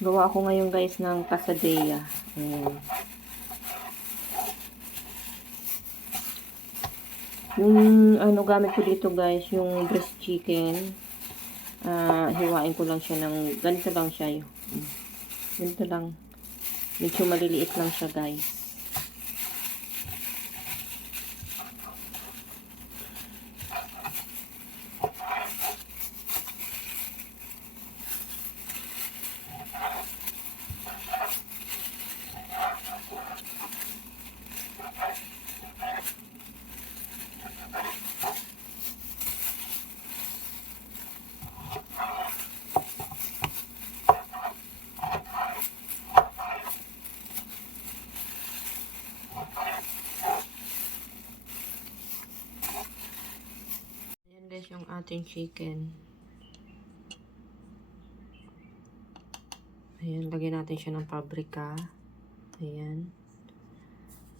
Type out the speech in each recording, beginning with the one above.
Gawa ako ngayon guys ng quesadilla. Ayan. Yung ano gamit ko dito guys, yung breast chicken. Hiwain ko lang siya ng ganito lang siya. Ganito lang. Medyo maliliit lang siya guys. Ayan guys yung ating chicken. Ayan, lagyan natin siya ng paprika. Ayan.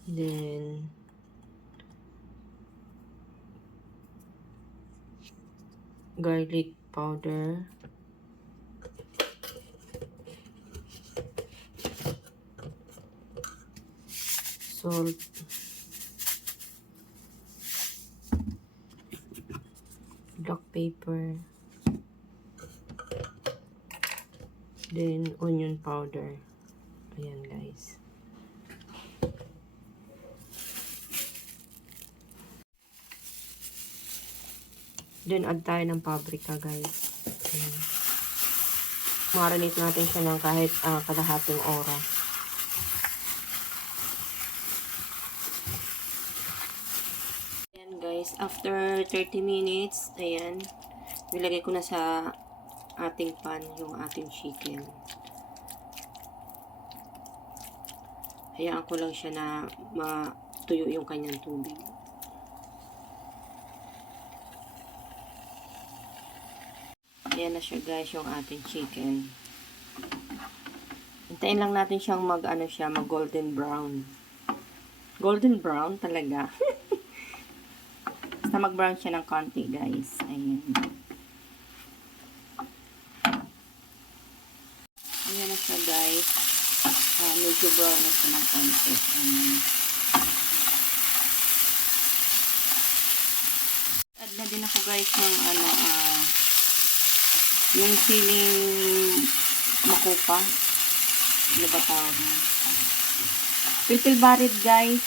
Then, garlic powder. Salt. Black pepper. Then, onion powder. Ayan guys. Then, add tayo ng paprika guys. Ayan. Marinate natin siya ng kahit kalahating oras. Ayan guys, after 30 minutes, ayan, nilagay ko na sa ating pan yung ating chicken. Hayaan ko lang siya na matuyo yung kanyang tubig. Ayan na siya guys, yung ating chicken. Hintayin lang natin siyang mag golden brown. Golden brown talaga. Basta mag brown siya ng konti guys. Ayan. Ayan na siya guys. Medyo brown na siya ng konti. Ayan. Add na din ako guys ng yung siling makupa. Ano ba tawag na? Pilpil barid guys.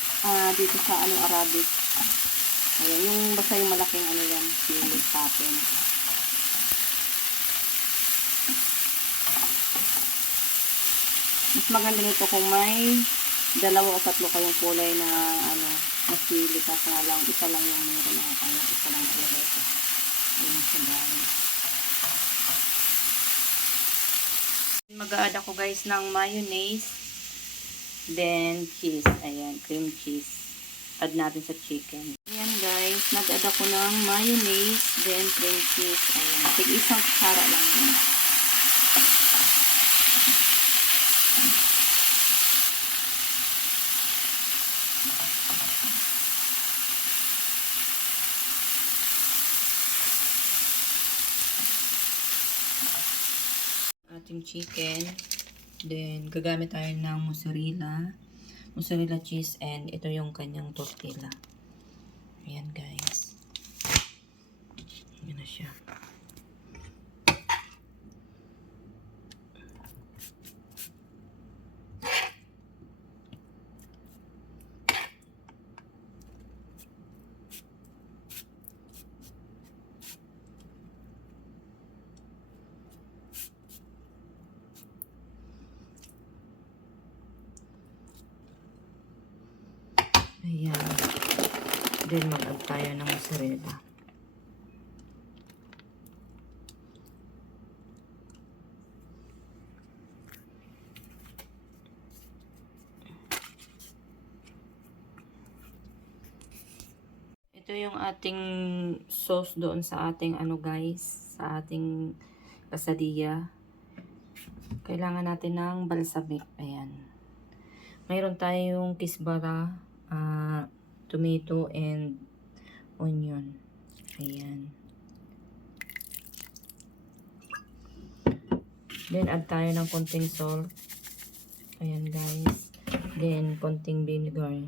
Dito sa Arabic. Ayan, yung basta yung malaking yan, siling patin. Mas maganda nito kung may 2 o 3 kayong kulay na na sili, kasi nga lang isa lang yung meron ako, kaya isa lang ilagay ko. Ayan siya guys. Mag-a-add ako guys ng mayonnaise, then cheese. Ayan, cream cheese. Add natin sa chicken. Ayan guys, nag-add ako ng mayonnaise, then cream cheese. Ayan, tig-isang kutsara lang yun. Ating chicken. Then, gagamit tayo ng mozzarella cheese, and ito yung kanyang tortilla. Ayan guys. Ayan na siya. Ayan. Then, mag-add tayo ng mozzarella. Ito yung ating sauce doon sa ating guys, sa ating quesadilla. Kailangan natin ng balsamic. Ayan. Mayroon tayong kisbara, tomato, and onion. Ayan. Then, add tayo ng konting salt. Ayan, guys. Then, konting vinegar.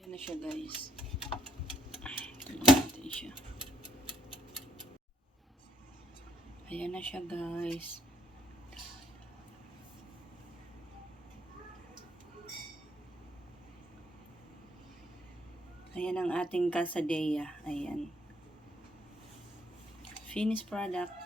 Ayan na siya, guys. Tignan natin siya. Ayan na siya, guys. Ayan ang ating quesadilla. Ayan. Finished product.